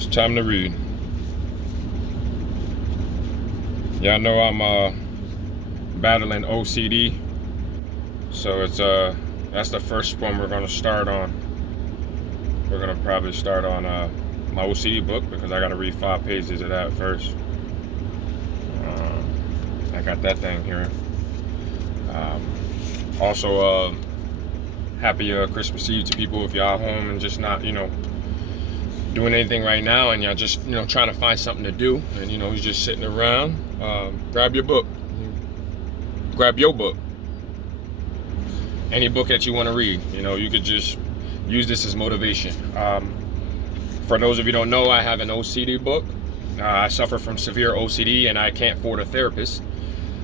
It's time to read. Y'all know I'm battling OCD, so it's that's the first one we're gonna start on. We're gonna probably start on my OCD book because I gotta read 5 pages of that first. I got that thing here. Also, happy Christmas Eve to people if y'all home and just not, doing anything right now, and y'all just, trying to find something to do, and you're just sitting around. Grab your book. Grab your book. Any book that you want to read. You could just use this as motivation. For those of you who don't know, I have an OCD book. I suffer from severe OCD and I can't afford a therapist.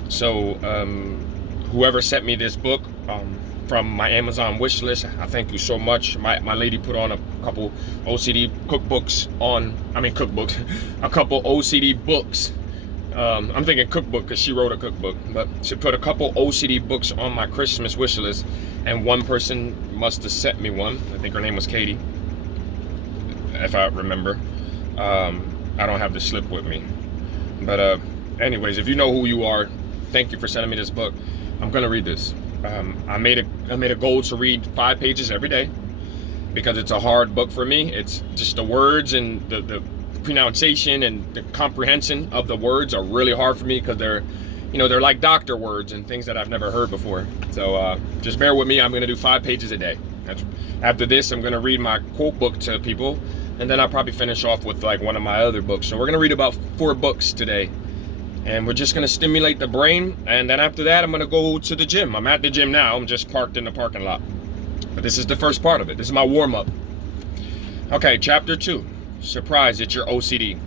So whoever sent me this book from my Amazon wish list, I thank you so much. My lady put on a couple OCD cookbooks a couple OCD books. I'm thinking cookbook because she wrote a cookbook, but she put a couple OCD books on my Christmas wish list, and one person must have sent me one. I think her name was Katie, if I remember. I don't have the slip with me, but anyways, if you know who you are, thank you for sending me this book. I'm gonna read this. I made a goal to read 5 pages every day because it's a hard book for me. It's just the words and the pronunciation and the comprehension of the words are really hard for me because they're like doctor words and things that I've never heard before. So just bear with me. I'm gonna do 5 pages a day. After this, I'm gonna read my quote book to people, and then I'll probably finish off with like one of my other books. So we're gonna read about 4 books today, and we're just gonna stimulate the brain. And then after that, I'm gonna go to the gym. I'm at the gym now. I'm just parked in the parking lot, but this is the first part of it. This is my warm-up. Okay, chapter 2. Surprise, it's your OCD.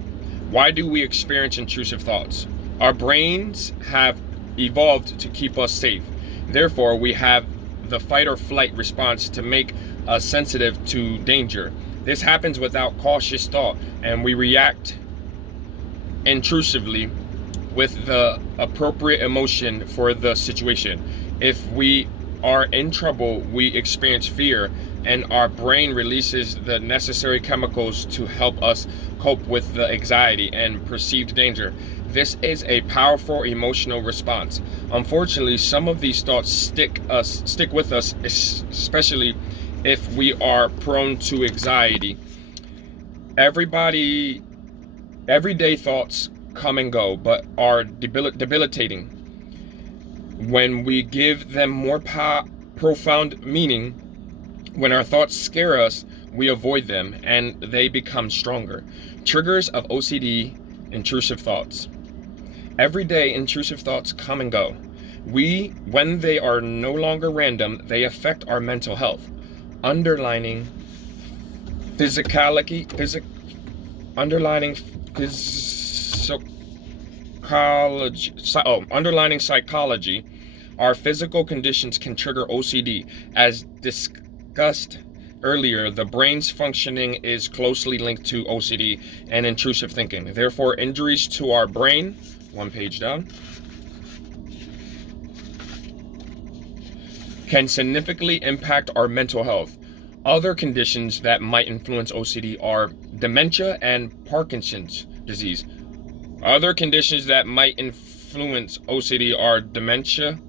Why do we experience intrusive thoughts? Our brains have evolved to keep us safe. Therefore, we have the fight or flight response to make us sensitive to danger. This happens without cautious thought, and we react intrusively with the appropriate emotion for the situation. If we are in trouble, we experience fear, and our brain releases the necessary chemicals to help us cope with the anxiety and perceived danger. This is a powerful emotional response. Unfortunately, some of these thoughts stick with us, especially if we are prone to anxiety. Everyday thoughts come and go, but are debilitating. When we give them more profound meaning, when our thoughts scare us, we avoid them and they become stronger. Triggers of OCD: intrusive thoughts. Everyday intrusive thoughts come and go. When they are no longer random, they affect our mental health. Underlining psychology, our physical conditions can trigger OCD. As discussed earlier, the brain's functioning is closely linked to OCD and intrusive thinking. Therefore, injuries to our brain, 1 page down, can significantly impact our mental health. Other conditions that might influence OCD are dementia and Parkinson's disease. Other conditions that might influence OCD are dementia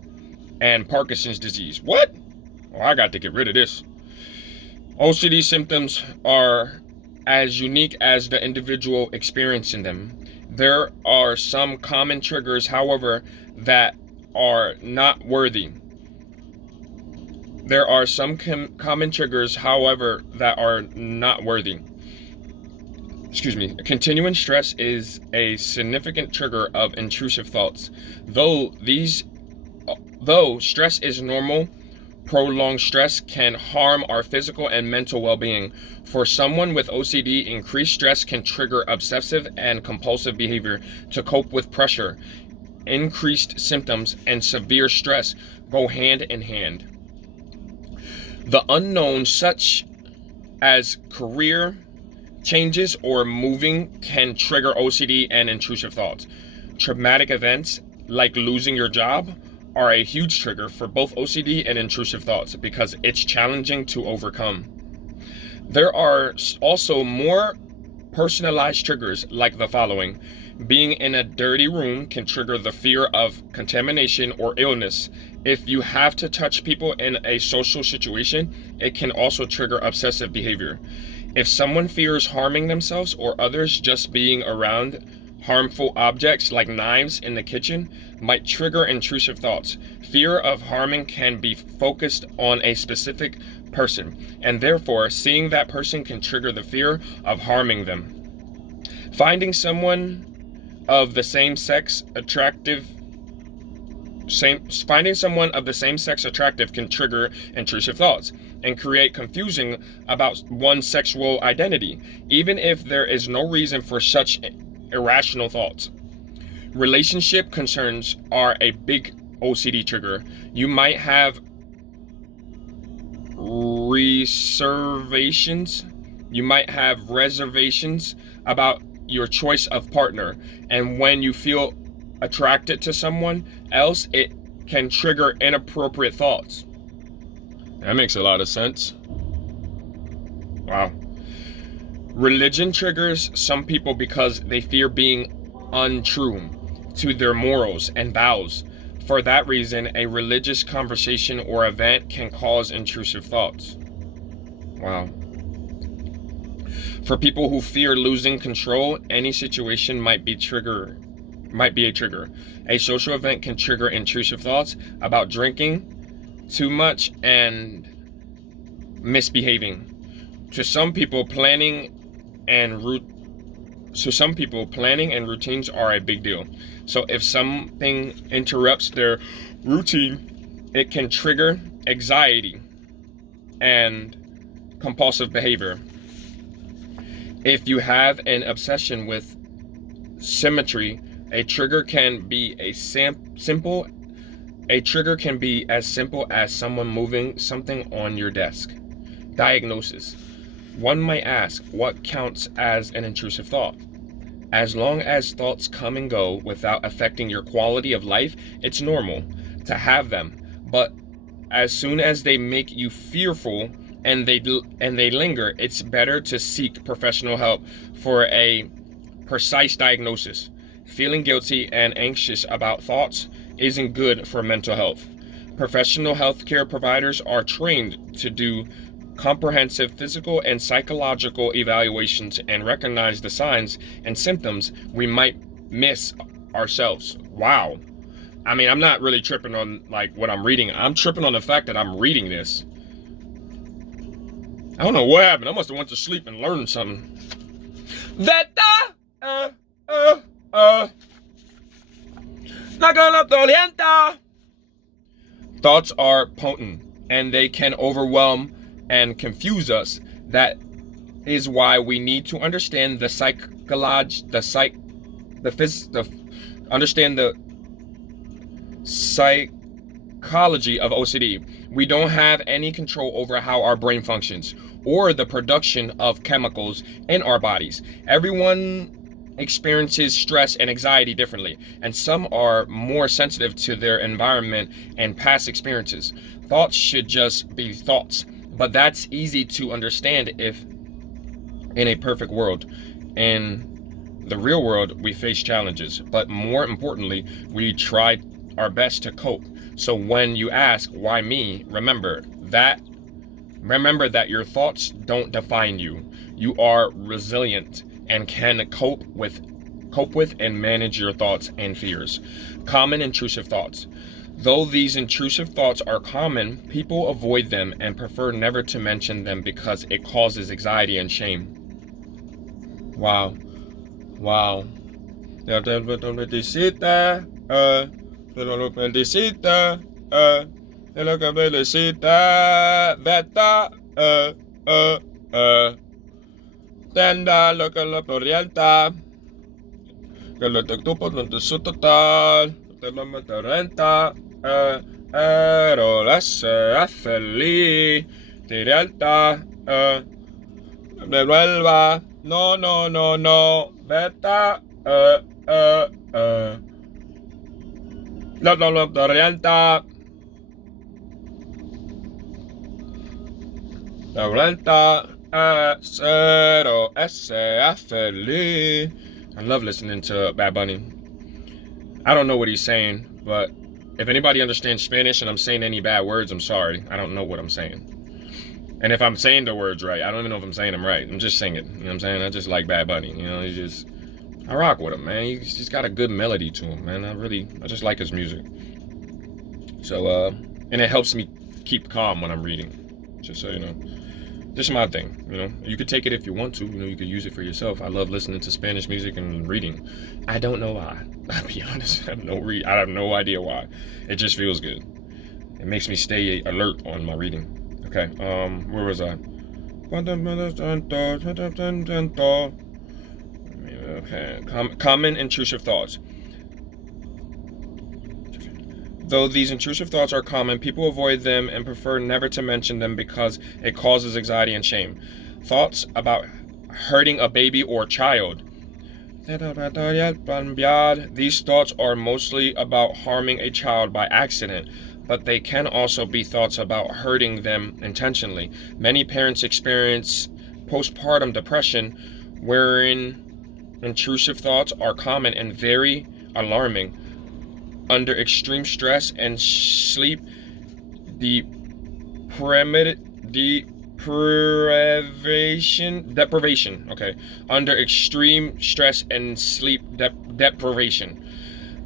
and Parkinson's disease. What? Well, I got to get rid of this. OCD symptoms are as unique as the individual experiencing them. There are some common triggers, however, that are not worthy. There are some common triggers, however, that are not worthy. Continuing stress is a significant trigger of intrusive thoughts. Though stress is normal, prolonged stress can harm our physical and mental well-being. For someone with OCD, increased stress can trigger obsessive and compulsive behavior to cope with pressure. Increased symptoms and severe stress go hand in hand. The unknown, such as career changes or moving, can trigger OCD and intrusive thoughts. Traumatic events like losing your job are a huge trigger for both OCD and intrusive thoughts because it's challenging to overcome. There are also more Personalized triggers like the following. Being in a dirty room can trigger the fear of contamination or illness. If you have to touch people in a social situation, it can also trigger obsessive behavior. If someone fears harming themselves or others, just being around harmful objects like knives in the kitchen might trigger intrusive thoughts. Fear of harming can be focused on a specific person, and therefore seeing that person can trigger the fear of harming them. Finding someone of the same sex attractive can trigger intrusive thoughts and create confusion about one's sexual identity, even if there is no reason for such irrational thoughts. Relationship concerns are a big OCD trigger. You might have reservations about your choice of partner, and when you feel attracted to someone else, it can trigger inappropriate thoughts. That makes a lot of sense. Wow. Religion triggers some people because they fear being untrue to their morals and vows. For that reason, a religious conversation or event can cause intrusive thoughts. Wow. For people who fear losing control, any situation might be a trigger. A social event can trigger intrusive thoughts about drinking too much and misbehaving. To some people, planning and routines are a big deal. So if something interrupts their routine, it can trigger anxiety and compulsive behavior. If you have an obsession with symmetry, a trigger can be as simple as someone moving something on your desk. Diagnosis. One might ask, what counts as an intrusive thought? As long as thoughts come and go without affecting your quality of life, it's normal to have them. But as soon as they make you fearful and they linger, it's better to seek professional help for a precise diagnosis. Feeling guilty and anxious about thoughts isn't good for mental health. Professional healthcare providers are trained to do comprehensive physical and psychological evaluations and recognize the signs and symptoms we might miss ourselves. Wow. I mean, I'm not really tripping on like what I'm reading. I'm tripping on the fact that I'm reading this. I don't know what happened. I must have went to sleep and learned something. Thoughts are potent and they can overwhelm and confuse us. That is why we need to understand the psychology of OCD. We don't have any control over how our brain functions or the production of chemicals in our bodies. Everyone experiences stress and anxiety differently, and some are more sensitive to their environment and past experiences. Thoughts should just be thoughts, but that's easy to understand if in a perfect world. In the real world, we face challenges, but more importantly, we try our best to cope. So when you ask, why me? Remember that your thoughts don't define you. You are resilient and can cope with and manage your thoughts and fears. Common intrusive thoughts. Though these intrusive thoughts are common, people avoid them and prefer never to mention them because it causes anxiety and shame. Wow. Tenda lo que lo orienta, que lo te tupo donde su total, te lo mete renta, pero la sea feliz, te realta, devuelva, no, beta, lo orienta, la renta, I love listening to Bad Bunny. I don't know what he's saying, but if anybody understands Spanish and I'm saying any bad words, I'm sorry. I don't know what I'm saying. And if I'm saying the words right, I don't even know if I'm saying them right. I'm just singing. You know what I'm saying? I just like Bad Bunny. You know, I rock with him, man. He's got a good melody to him, man. I just like his music. So, and it helps me keep calm when I'm reading. Just so you know. Just my thing, you know. You could take it if you want to, you know, you could use it for yourself. I love listening to Spanish music and reading. I don't know why. I'll be honest, I have no idea why. It just feels good. It makes me stay alert on my reading. Okay, where was I? Okay, common intrusive thoughts. Though these intrusive thoughts are common, people avoid them and prefer never to mention them because it causes anxiety and shame. Thoughts about hurting a baby or child. These thoughts are mostly about harming a child by accident, but they can also be thoughts about hurting them intentionally. Many parents experience postpartum depression, wherein intrusive thoughts are common and very alarming. Under extreme stress and sleep deprivation. Okay, under extreme stress and sleep deprivation,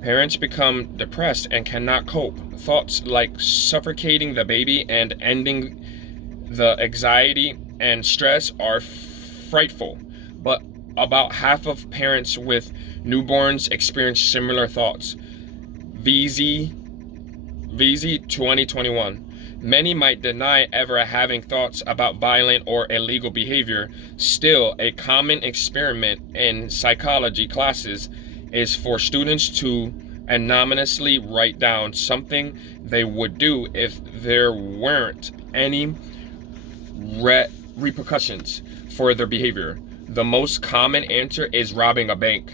parents become depressed and cannot cope. Thoughts like suffocating the baby and ending the anxiety and stress are frightful, but about half of parents with newborns experience similar thoughts. VZ 2021. Many might deny ever having thoughts about violent or illegal behavior. Still, a common experiment in psychology classes is for students to anonymously write down something they would do if there weren't any repercussions for their behavior. The most common answer is robbing a bank.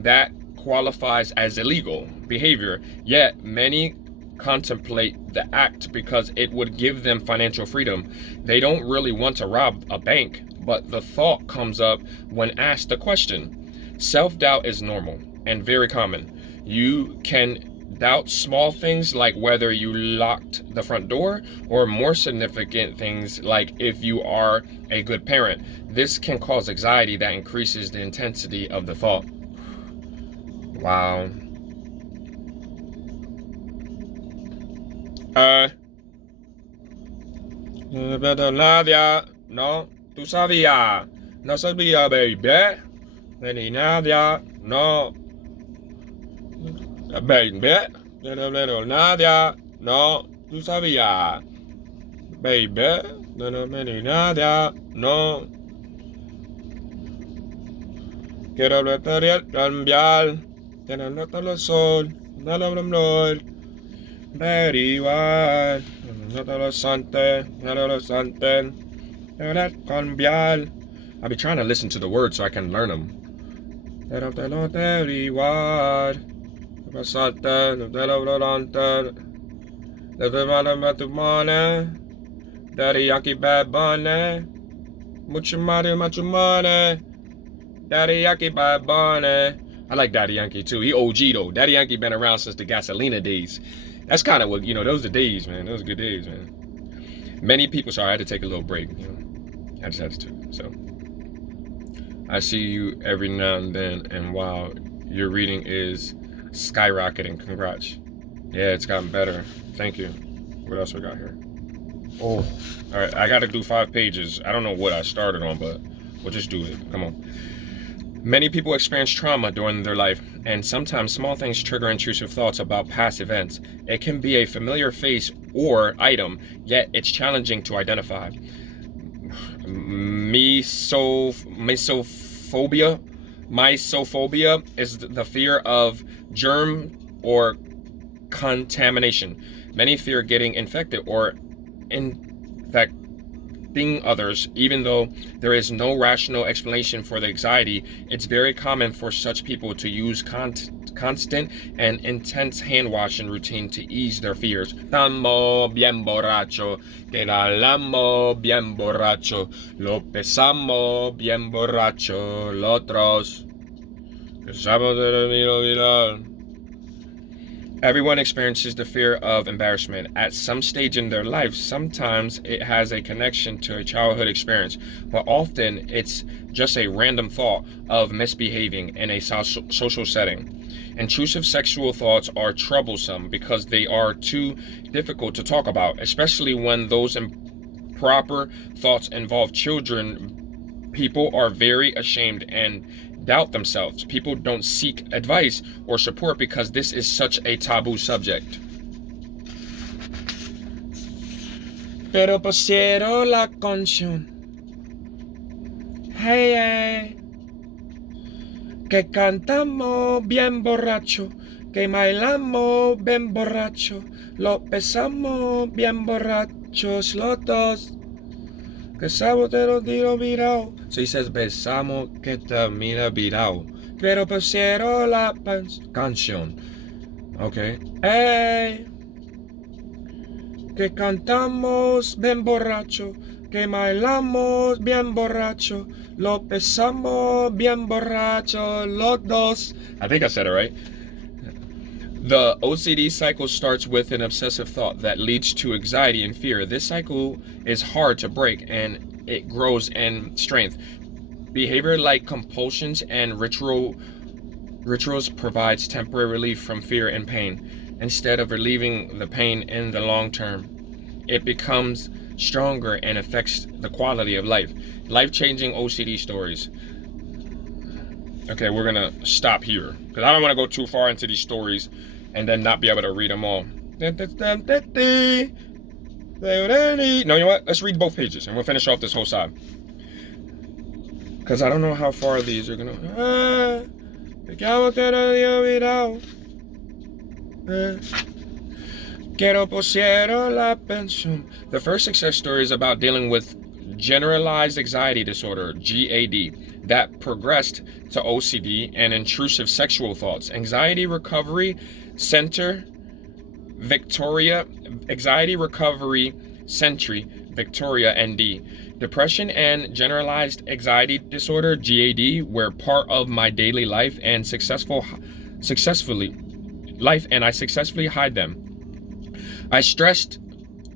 That qualifies as illegal behavior, yet many contemplate the act because it would give them financial freedom. They don't really want to rob a bank, but the thought comes up when asked the question. Self-doubt is normal and very common. You can doubt small things like whether you locked the front door, or more significant things like if you are a good parent. This can cause anxiety that increases the intensity of the thought. Wow. Nadia, no, tú sabías, no sabía, baby. Nadia, no, baby. Nadia, no, tú sabías, baby. Nadia, no. Quiero cambiar. No sol, no lo very well. No lo sante, cambiar. I'll be trying to listen to the words so I can learn them. Very well. Daddy Yankee Bad Bunny. Mucho money. Daddy Yankee Bad Bunny. I like Daddy Yankee too. He OG though. Daddy Yankee been around since the Gasolina days. That's kind of what, you know, those are the days, man. Those are good days, man. Many people, sorry, I had to take a little break, you know. I just had to. So, I see you every now and then, and wow, your reading is skyrocketing. Congrats. Yeah, it's gotten better. Thank you. What else we got here? Oh, all right. I got to do 5 pages. I don't know what I started on, but we'll just do it. Come on. Many people experience trauma during their life, and sometimes small things trigger intrusive thoughts about past events. It can be a familiar face or item, yet it's challenging to identify. Mysophobia is the fear of germ or contamination. Many fear getting infected or infecting others. Even though there is no rational explanation for the anxiety, it's very common for such people to use constant and intense hand washing routine to ease their fears. Estamos bien borracho, que hablamos bien borracho, lo pesamos bien borracho, los otros, que sabemos de lo viral. Everyone experiences the fear of embarrassment at some stage in their life. Sometimes it has a connection to a childhood experience, but often it's just a random thought of misbehaving in a social setting. Intrusive sexual thoughts are troublesome because they are too difficult to talk about, especially when those improper thoughts involve children. People are very ashamed and doubt themselves. People don't seek advice or support because this is such a taboo subject. Pero pusieron la canción. Hey, hey. Que cantamos bien borracho, que bailamos bien borracho, lo pesamos bien borrachos los dos. Que sabo te lo tiro virao. So he says, besamos que te mira virao. Pero pusieron la canción. Okay. Hey. Que cantamos bien borracho. Que bailamos bien borracho. Lo pesamos bien borracho. Los dos. I think I said it right. The OCD cycle starts with an obsessive thought that leads to anxiety and fear. This cycle is hard to break and it grows in strength. Behavior like compulsions and rituals provides temporary relief from fear and pain. Instead of relieving the pain in the long term, it becomes stronger and affects the quality of life. Life-changing OCD stories. Okay, we're gonna stop here because I don't want to go too far into these stories and then not be able to read them all. No, you know what? Let's read both pages and we'll finish off this whole side. Because I don't know how far these are gonna. The first success story is about dealing with generalized anxiety disorder, GAD, that progressed to OCD and intrusive sexual thoughts. Anxiety Recovery Center, Victoria, Anxiety Recovery Century, Victoria, ND. Depression and generalized anxiety disorder, GAD, were part of my daily life and I successfully hide them. I stressed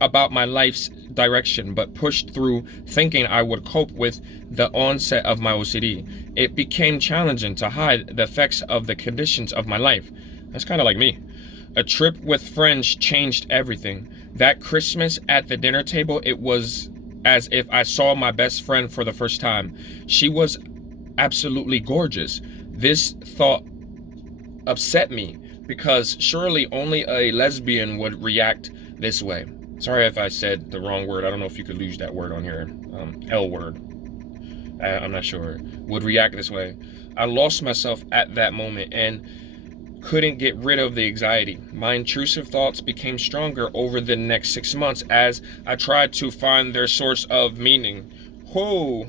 about my life's direction, but pushed through thinking I would cope with the onset of my OCD. It became challenging to hide the effects of the conditions of my life. That's kind of like me. A trip with friends changed everything. That Christmas at the dinner table, it was as if I saw my best friend for the first time. She was absolutely gorgeous. This thought upset me because surely only a lesbian would react this way. Sorry if I said the wrong word. I don't know if you could use that word on here. L word. I'm not sure. Would react this way. I lost myself at that moment and couldn't get rid of the anxiety. My intrusive thoughts became stronger over the next 6 months as I tried to find their source of meaning. Whoa.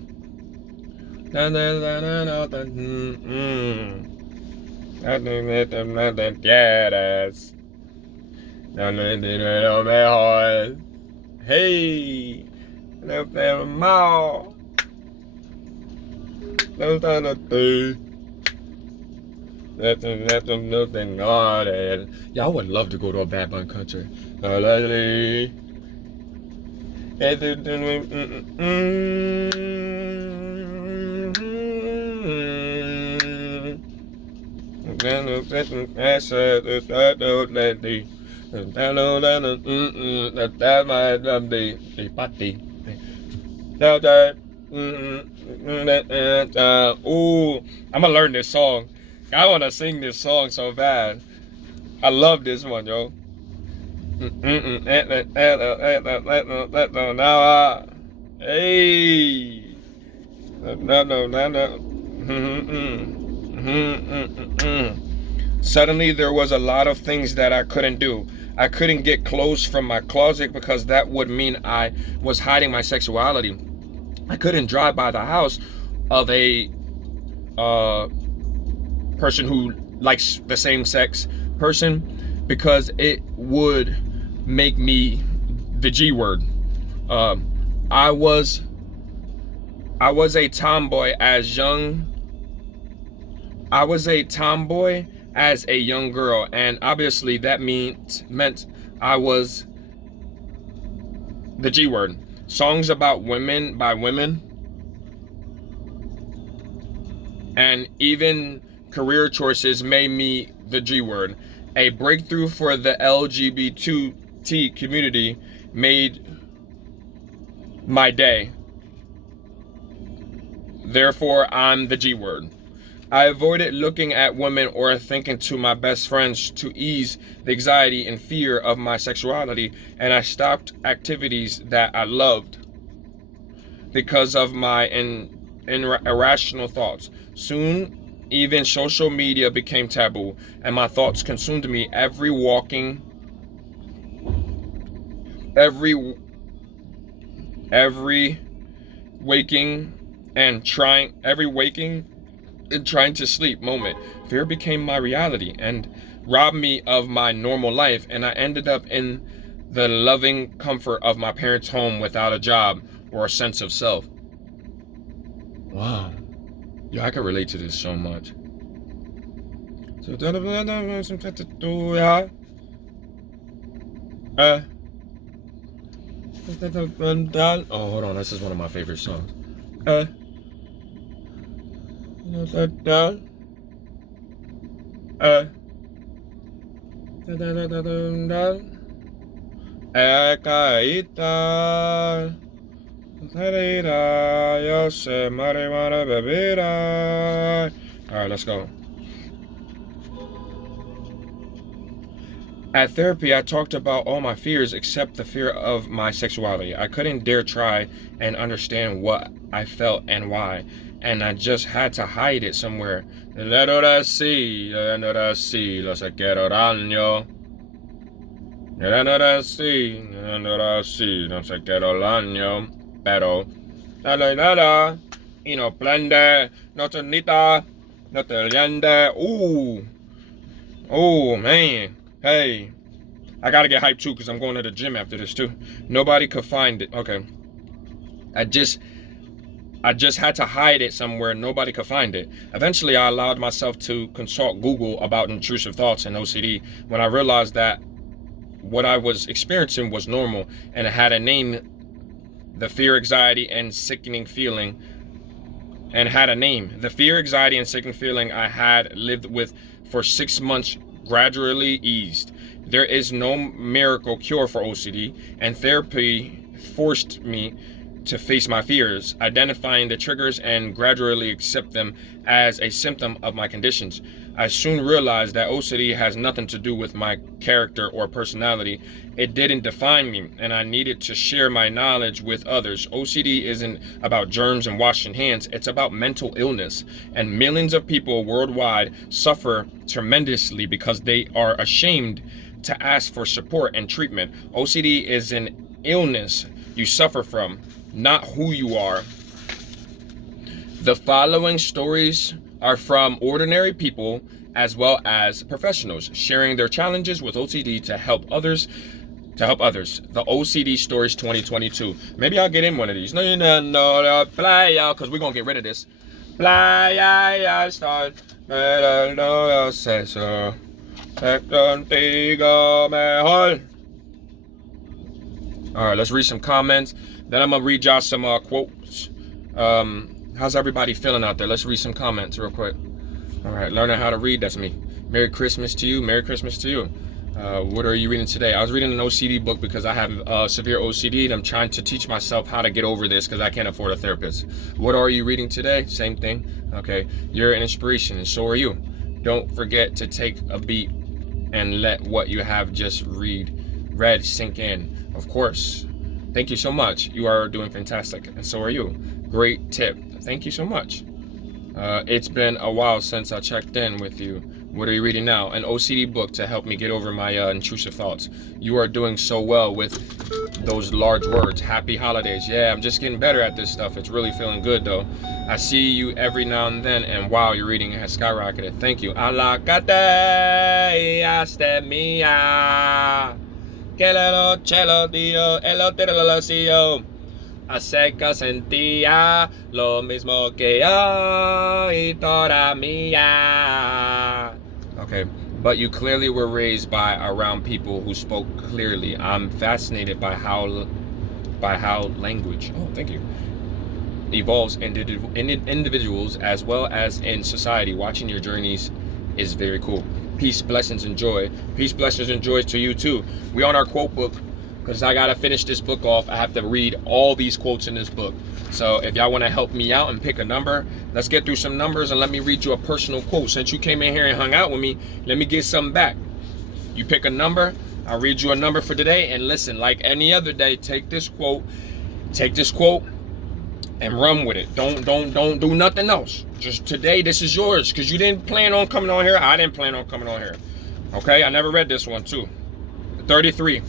Hey. Yeah, I would love to go to a Bad Bunny concert. Ooh, I'm gonna learn this song. I want to sing this song so bad. I love this one, yo. Hey. Suddenly there was a lot of things that I couldn't do. I couldn't get clothes from my closet because that would mean I was hiding my sexuality. I couldn't drive by the house of a person who like the same sex person, because it would make me the G word. I was a tomboy as young. I was a tomboy as a young girl, and obviously that meant I was the G word. Songs about women by women, and even career choices made me the G word. A breakthrough for the LGBT community made my day. Therefore, I'm the G word. I avoided looking at women or thinking to my best friends to ease the anxiety and fear of my sexuality, and I stopped activities that I loved because of my irrational thoughts. Soon, even social media became taboo, and my thoughts consumed me. Every waking and trying to sleep moment, fear became my reality and robbed me of my normal life, and I ended up in the loving comfort of my parents' home without a job or a sense of self. Wow. Yeah, I can relate to this so much. Oh, hold on. This is one of my favorite songs. Alright, let's go. At therapy, I talked about all my fears except the fear of my sexuality. I couldn't dare try and understand what I felt and why, and I just had to hide it somewhere. Pero y no prende, no tornita, no te liende. Oh man, hey, I gotta get hyped too because I'm going to the gym after this too. Nobody could find it. Okay, I just had to hide it somewhere. Nobody could find it. Eventually, I allowed myself to consult Google about intrusive thoughts and OCD when I realized that what I was experiencing was normal, and it had a name. The fear, anxiety, and sickening feeling, and had a name. The fear, anxiety, and sickening feeling I had lived with for 6 months gradually eased. There is no miracle cure for OCD, and therapy forced me to face my fears, identifying the triggers and gradually accept them as a symptom of my conditions. I soon realized that OCD has nothing to do with my character or personality. It didn't define me, and I needed to share my knowledge with others. OCD isn't about germs and washing hands. It's about mental illness, and millions of people worldwide suffer tremendously because they are ashamed to ask for support and treatment. OCD is an illness you suffer from, not who you are. The following stories are from ordinary people as well as professionals sharing their challenges with OCD to help others. The OCD Stories 2022. Maybe I'll get in one of these. No, playa, because we're going to get rid of this. Playa, start. Alright, let's read some comments. Then I'm going to read y'all some quotes. How's everybody feeling out there? Let's read some comments real quick. Alright, learning how to read, that's me. Merry Christmas to you. Merry Christmas to you. What are you reading today? I was reading an OCD book because I have severe OCD and I'm trying to teach myself how to get over this because I can't afford a therapist. What are you reading today? Same thing. Okay, you're an inspiration and so are you. Don't forget to take a beat and let what you have just read sink in. Of course. Thank you so much. You are doing fantastic and so are you. Great tip. Thank you so much. It's been a while since I checked in with you. What are you reading now? An OCD book to help me get over my intrusive thoughts. You are doing so well with those large words. Happy holidays. Yeah, I'm just getting better at this stuff. It's really feeling good though. I see you every now and then, and wow, your reading has skyrocketed. Thank you. Alacate hasta mía. Que lo chelo dio, elo te lo siyo. Acerca sentía lo mismo que yo y toda mía. Okay, but you clearly were raised by around people who spoke clearly. I'm fascinated by how language, oh thank you, evolves in individuals as well as in society. Watching your journeys is very cool. Peace, blessings, and joy. Peace, blessings, and joy to you too. We on our quote book because I gotta finish this book off. I have to read all these quotes in this book. So if y'all want to help me out and pick a number, let's get through some numbers and let me read you a personal quote. Since you came in here and hung out with me, let me get something back. You pick a number, I'll read you a number for today, and listen, like any other day, take this quote and run with it. Don't do nothing else. Just today, this is yours, because you didn't plan on coming on here. I didn't plan on coming on here. Okay, I never read this one too. 33.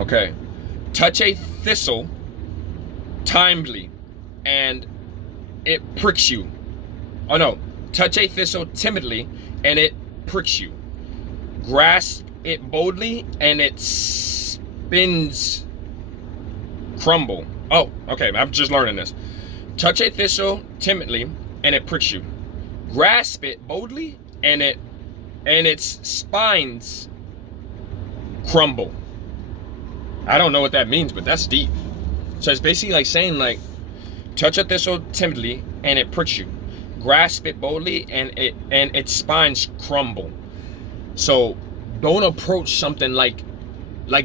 Okay. Touch a thistle timidly and it pricks you. Oh no, touch a thistle timidly and it pricks you. Grasp it boldly and it spins crumble. Oh, okay, I'm just learning this. Touch a thistle timidly and it pricks you. Grasp it boldly and its spines crumble. I don't know what that means, but that's deep. So it's basically like saying, like, touch a thistle timidly and it pricks you. Grasp it boldly and its spines crumble. So don't approach something like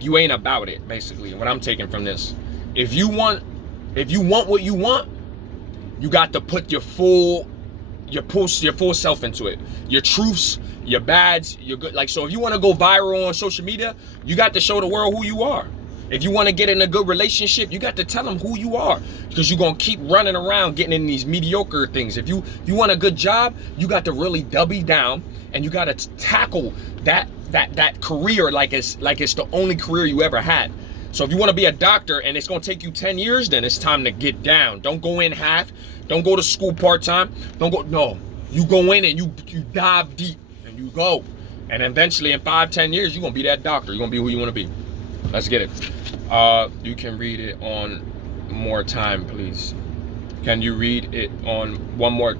you ain't about it, basically, what I'm taking from this. If you want what you want, you got to put your full self into it. Your truths, your bads, your good. Like, so if you want to go viral on social media, you got to show the world who you are. If you want to get in a good relationship, you got to tell them who you are, because you're going to keep running around getting in these mediocre things. If you want a good job, you got to really double down, and you got to tackle that career like it's the only career you ever had. So if you want to be a doctor and it's going to take you 10 years, then it's time to get down. Don't go in half. Don't go to school part-time. No, you go in and you dive deep and you go. And eventually in 5-10 years, you're going to be that doctor. You're going to be who you want to be. Let's get it. You can read it on more time, please. Can you read it on one more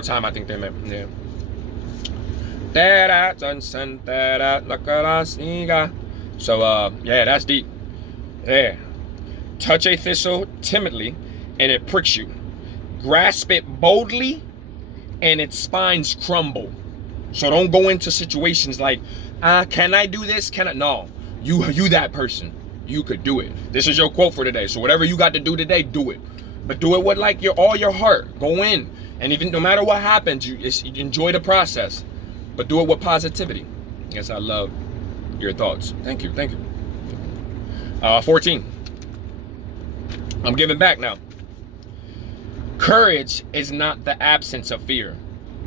time? I think they meant, yeah. So, yeah, that's deep. Yeah. Touch a thistle timidly, and it pricks you. Grasp it boldly, and its spines crumble. So don't go into situations like, can I do this? No, you that person. You could do it. This is your quote for today. So whatever you got to do today, do it. But do it with like all your heart. Go in, and even no matter what happens, you enjoy the process. But do it with positivity. Yes, I love your thoughts. Thank you. 14. I'm giving back now. Courage is not the absence of fear,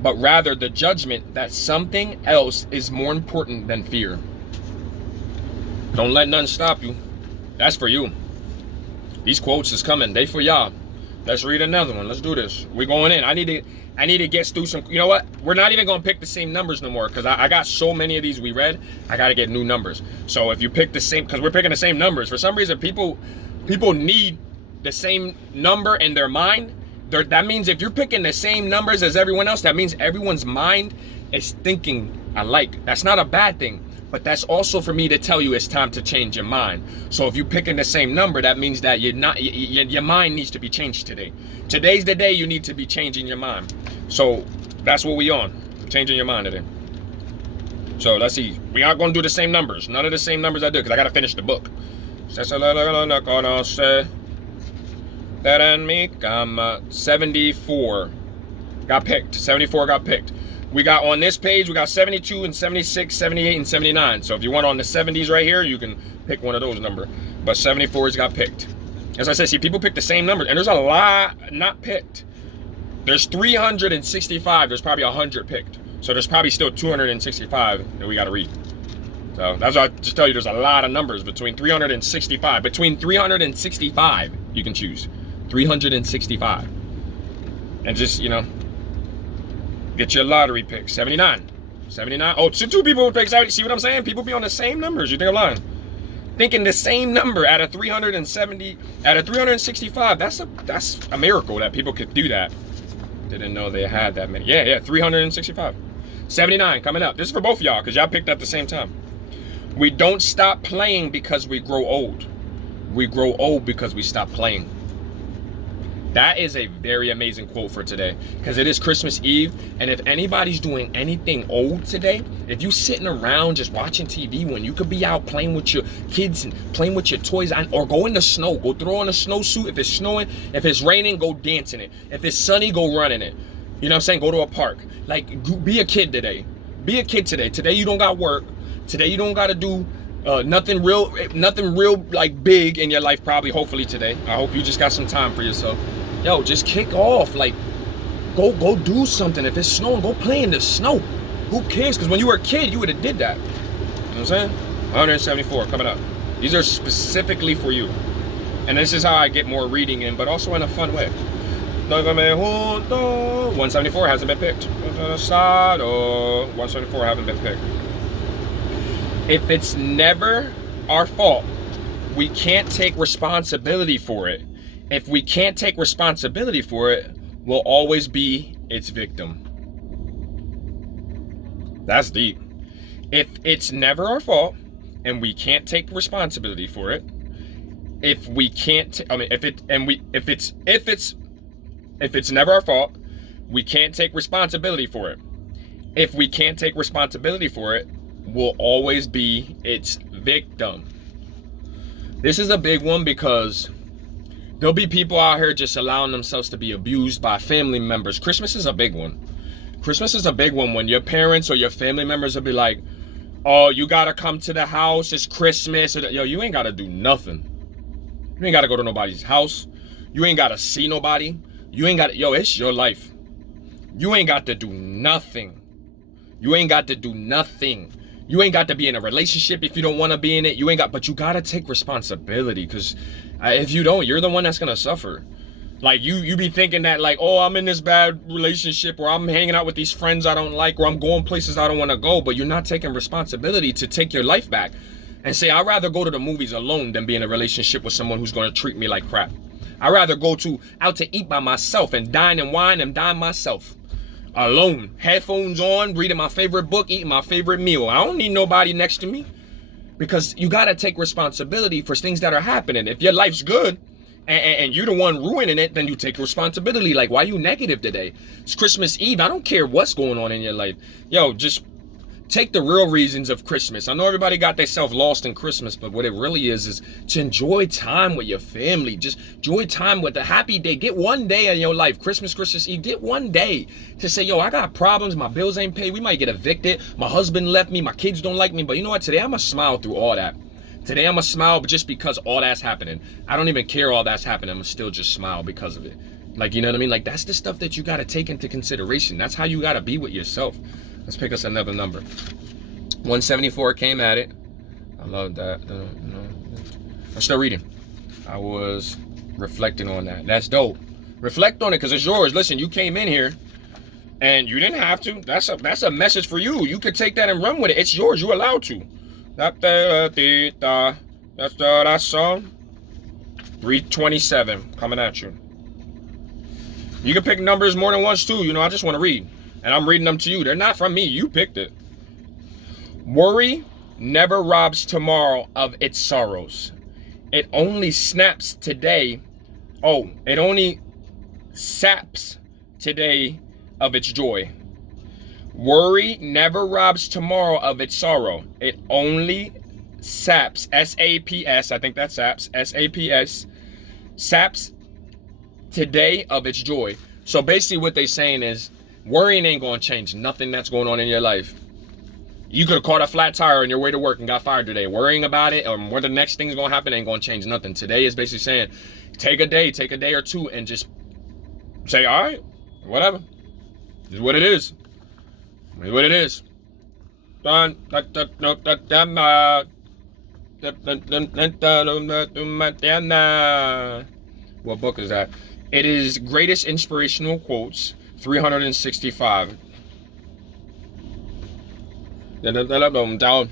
but rather the judgment that something else is more important than fear. Don't let nothing stop you. That's for you. These quotes is coming. They for y'all. Let's read another one. Let's do this. We're going in. I need to get through some. You know what? We're not even going to pick the same numbers no more, because I got so many of these we read. I got to get new numbers. So if you pick the same, because we're picking the same numbers. For some reason, people need the same number in their mind. That means if you're picking the same numbers as everyone else, that means everyone's mind is thinking alike. That's not a bad thing, but that's also for me to tell you it's time to change your mind. So if you're picking the same number, that means that your mind needs to be changed today. Today's the day you need to be changing your mind. So that's what we on, changing your mind today. So let's see. We aren't going to do the same numbers. None of the same numbers I do, because I got to finish the book. 74 got picked. 74 got picked. We got on this page, we got 72 and 76, 78 and 79. So if you want on the 70s right here, you can pick one of those numbers. But 74's got picked. As I said, see, people pick the same numbers, and there's a lot not picked. there's 365. There's probably 100 picked. So there's probably still 265 that we got to read. So that's why I just tell you there's a lot of numbers between 365. Between 365, you can choose. 365. And just, get your lottery pick. 79. 79. Oh, two people would pick 70. See what I'm saying? People be on the same numbers. You think I'm lying? Thinking the same number out of 370, out of 365. That's a miracle that people could do that. Didn't know they had that many. Yeah, 365. 79 coming up. This is for both of y'all because y'all picked at the same time. We don't stop playing because we grow old. We grow old because we stop playing. That is a very amazing quote for today because it is Christmas Eve. And if anybody's doing anything old today, if you sitting around just watching TV when you could be out playing with your kids and playing with your toys, or go in the snow, go throw on a snowsuit. If it's snowing, if it's raining, go dance in it. If it's sunny, go run in it. You know what I'm saying? Go to a park. Like, be a kid today. Be a kid today. Today you don't got work. Today you don't got to do nothing real like big in your life probably, hopefully today. I hope you just got some time for yourself. Yo, just kick off. Like, go do something. If it's snowing, go play in the snow. Who cares? Because when you were a kid, you would have did that. You know what I'm saying? 174 coming up. These are specifically for you. And this is how I get more reading in, but also in a fun way. 174 hasn't been picked. 174 haven't been picked. If it's never our fault, we can't take responsibility for it. If we can't take responsibility for it, we'll always be its victim. That's deep. If it's never our fault and we can't take responsibility for it, if it's never our fault, we can't take responsibility for it. If we can't take responsibility for it, we'll always be its victim. This is a big one because there'll be people out here just allowing themselves to be abused by family members. Christmas is a big one. Christmas is a big one when your parents or your family members will be like, oh, you gotta come to the house, it's Christmas. Yo, you ain't gotta do nothing. You ain't gotta go to nobody's house. You ain't gotta see nobody. You ain't gotta, it's your life. You ain't got to do nothing. You ain't got to do nothing. You ain't got to be in a relationship if you don't want to be in it. But you got to take responsibility because if you don't, you're the one that's going to suffer. Like you be thinking that like, oh, I'm in this bad relationship or I'm hanging out with these friends I don't like or I'm going places I don't want to go, but you're not taking responsibility to take your life back and say, I'd rather go to the movies alone than be in a relationship with someone who's going to treat me like crap. I'd rather go out to eat by myself and dine and wine and dine myself. Alone, headphones on, reading my favorite book, eating my favorite meal. I don't need nobody next to me because you got to take responsibility for things that are happening. If your life's good and you're the one ruining it, then you take responsibility. Like, why are you negative today? It's Christmas Eve. I don't care what's going on in your life. Yo, just take the real reasons of Christmas. I know everybody got themselves lost in Christmas, but what it really is to enjoy time with your family. Just enjoy time with a happy day. Get one day in your life, Christmas Eve, get one day to say, yo, I got problems. My bills ain't paid. We might get evicted. My husband left me. My kids don't like me. But you know what? Today, I'm going to smile through all that. Today, I'm going to smile just because all that's happening. I don't even care all that's happening. I'm going to still just smile because of it. Like, you know what I mean? Like, that's the stuff that you got to take into consideration. That's how you got to be with yourself. Let's pick us another number. 174 came at it. I love that. I'm still reading. I was reflecting on that. That's dope. Reflect on it because it's yours. Listen, you came in here and you didn't have to. That's a message for you. You could take that and run with it. It's yours. You're allowed to. That's that song. 327 coming at you. You can pick numbers more than once too. I just want to read. And I'm reading them to you. They're not from me. You picked it. Worry never robs tomorrow of its sorrows. It only snaps today. It only saps today of its joy. Worry never robs tomorrow of its sorrow. It only saps, S-A-P-S, I think that's saps, S-A-P-S, saps today of its joy. So basically what they're saying is, worrying ain't going to change nothing that's going on in your life. You could have caught a flat tire on your way to work and got fired today. Worrying about it or where the next thing's going to happen ain't going to change nothing. Today is basically saying, take a day or two and just say, all right, Whatever. It's what it is. It's what it is. What book is that? It is Greatest Inspirational Quotes, 365. So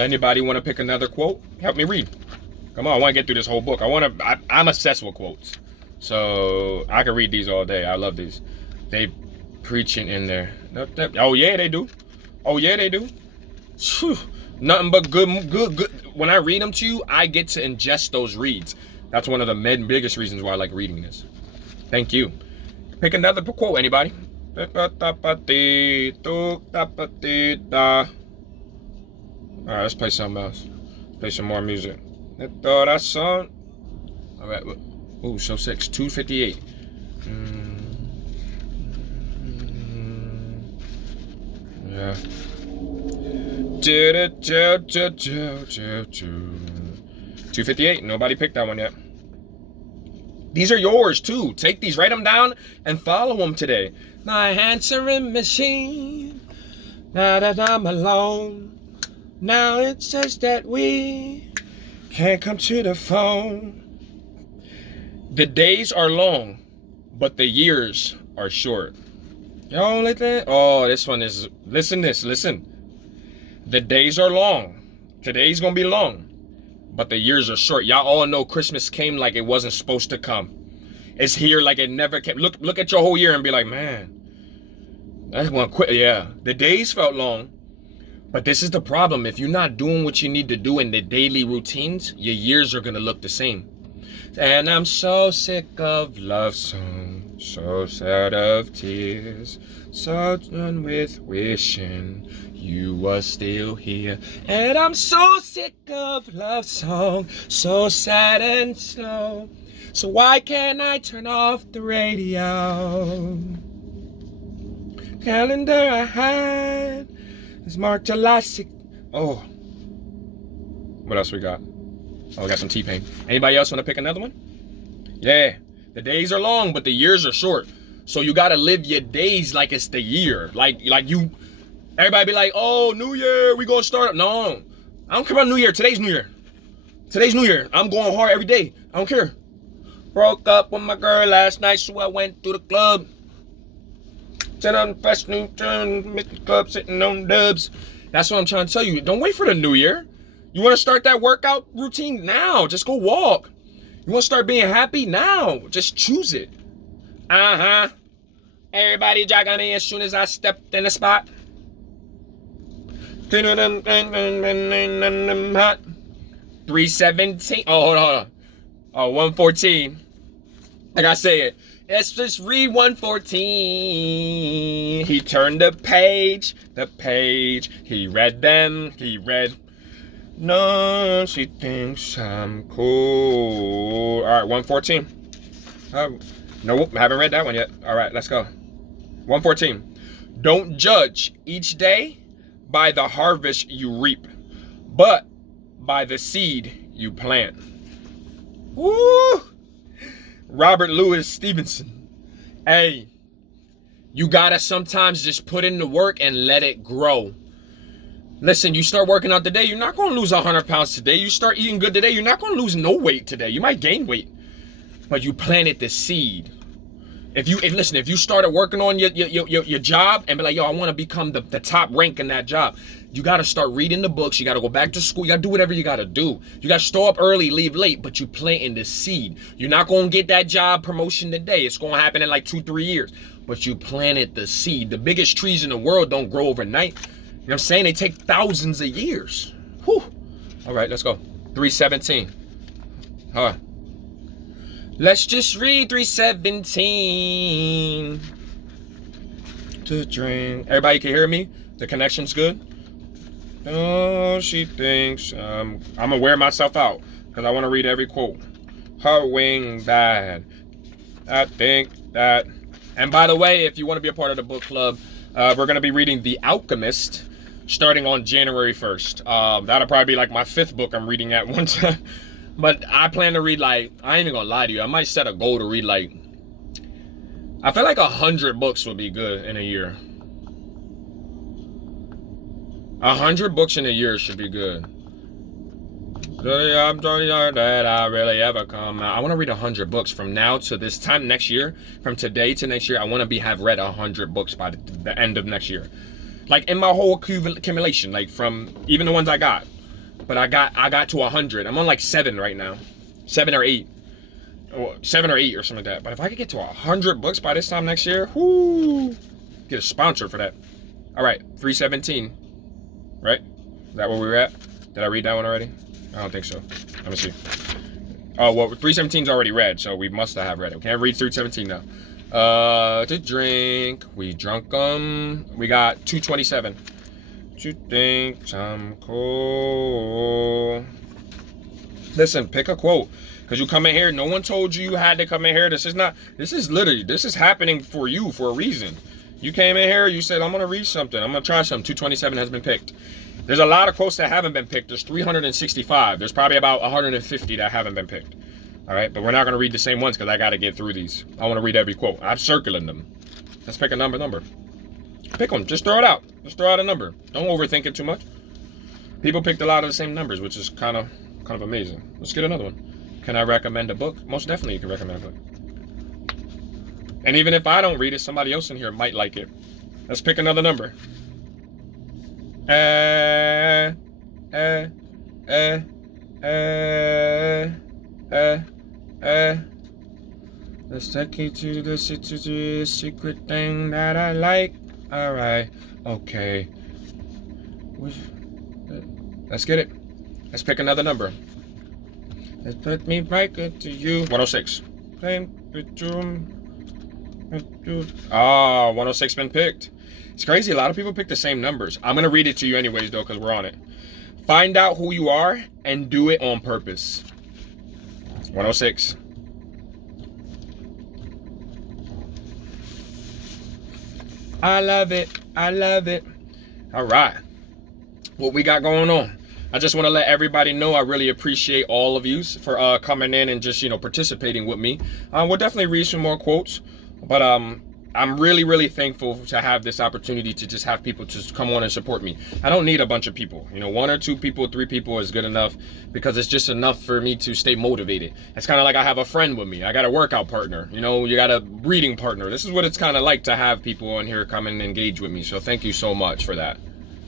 anybody want to pick another quote? Help me read. Come on, I want to get through this whole book. I'm obsessed with quotes. So I can read these all day. I love these. They preaching in there. Oh yeah, they do. Oh yeah, they do. Whew. Nothing but good. When I read them to you, I get to ingest those reads. That's one of the biggest reasons why I like reading this. Thank you. Pick another quote, anybody. All right, let's play something else. Play some more music. That song. All right. Ooh, so 2:58. Yeah. 2:58. Nobody picked that one yet. These are yours too. Take these, write them down, and follow them today. My answering machine. Now that I'm alone, now it says that we can't come to the phone. The days are long, but the years are short. The only thing. Oh, this one is. Listen. The days are long. Today's gonna be long, but the years are short. Y'all all know Christmas came like it wasn't supposed to come. It's here like it never came. Look at your whole year and be like, man, that's one quick. Yeah, the days felt long, but this is the problem. If you're not doing what you need to do in the daily routines, your years are gonna look the same. And I'm so sick of love songs, so sad of tears, so done with wishing you were still here. And I'm so sick of love songs, so sad and slow. So why can't I turn off the radio? Calendar I had is marked July 6th. Oh. What else we got? Oh, we got some T-Pain. Anybody else want to pick another one? Yeah. The days are long, but the years are short. So you got to live your days like it's the year. Like you, everybody be like, oh, New Year, we going to start up. No, I don't care about New Year. Today's New Year. Today's New Year. I'm going hard every day. I don't care. Broke up with my girl last night, so I went to the club. Sit on the fresh new turn, make the club sitting on dubs. That's what I'm trying to tell you. Don't wait for the New Year. You want to start that workout routine now? Just go walk. You want to start being happy now? Just choose it. Everybody jogging me as soon as I stepped in the spot. 317. Oh, hold on. Oh, 114. Like I say it. Let's just read 114. He turned the page. He read them. No, she thinks I'm cool. All right, 114. Nope, I haven't read that one yet. All right, let's go. 114. Don't judge each day by the harvest you reap, but by the seed you plant. Woo! Robert Louis Stevenson. Hey, you gotta sometimes just put in the work and let it grow. Listen, you start working out today, you're not going to lose 100 pounds today. You start eating good today, you're not going to lose no weight today. You might gain weight, but you planted the seed. If you started working on your job and be like, yo, I want to become the top rank in that job, you got to start reading the books. You got to go back to school. You got to do whatever you got to do. You got to show up early, leave late, but you planting the seed. You're not going to get that job promotion today. It's going to happen in like 2-3 years, but you planted the seed. The biggest trees in the world don't grow overnight. You know what I'm saying? They take thousands of years. Whew. All right, let's go. 317. Let's just read 317. To drink. Everybody can hear me? The connection's good? Oh, she thinks I'm gonna wear myself out because I want to read every quote. Her wing bad. I think that. And by the way, if you want to be a part of the book club, we're gonna be reading The Alchemist starting on January 1st. That'll probably be like my 5th book I'm reading at one time. But I plan to read like, I ain't even gonna lie to you, I might set a goal to read like, I feel like 100 books would be good in a year. 100 books in a year should be good. I'm telling you that I really ever come out. I want to read 100 books from now to this time next year. From today to next year, I want to have read 100 books by the end of next year. Like in my whole accumulation, like from even the ones I got. But I got to 100. I'm on like 7 right now, 7 or 8, or 7 or 8 or something like that. But if I could get to 100 books by this time next year, whoo, get a sponsor for that. All right, 317, right? Is that where we were at? Did I read that one already? I don't think so. Let me see. Oh, well, 317's already read, so we must have read it. Can't read 317 now. To drink, we drunk them. We got 227. You think I'm cool? Listen, pick a quote. Because you come in here, no one told you you had to come in here. This is happening for you for a reason. You came in here, you said, I'm going to read something. I'm going to try something. 227 has been picked. There's a lot of quotes that haven't been picked. There's 365. There's probably about 150 that haven't been picked. All right, but we're not going to read the same ones because I got to get through these. I want to read every quote. I'm circling them. Let's pick a number. Pick one. Just throw it out. Just throw out a number. Don't overthink it too much. People picked a lot of the same numbers, which is kind of amazing. Let's get another one. Can I recommend a book? Most definitely you can recommend a book. And even if I don't read it, somebody else in here might like it. Let's pick another number. Let's take you to the secret thing that I like. All right. Okay. Let's get it. Let's pick another number. Let's put me right to you. 106. Oh, 106 been picked. It's crazy. A lot of people pick the same numbers. I'm going to read it to you anyways, though, because we're on it. Find out who you are and do it on purpose. 106. I love it. I love it. All right. What we got going on? I just want to let everybody know I really appreciate all of you for coming in and just, participating with me. We'll definitely read some more quotes, but I'm really, really thankful to have this opportunity to just have people just come on and support me. I don't need a bunch of people. 1 or 2 people, 3 people is good enough because it's just enough for me to stay motivated. It's kind of like I have a friend with me. I got a workout partner. You got a reading partner. This is what it's kind of like to have people on here come and engage with me. So thank you so much for that.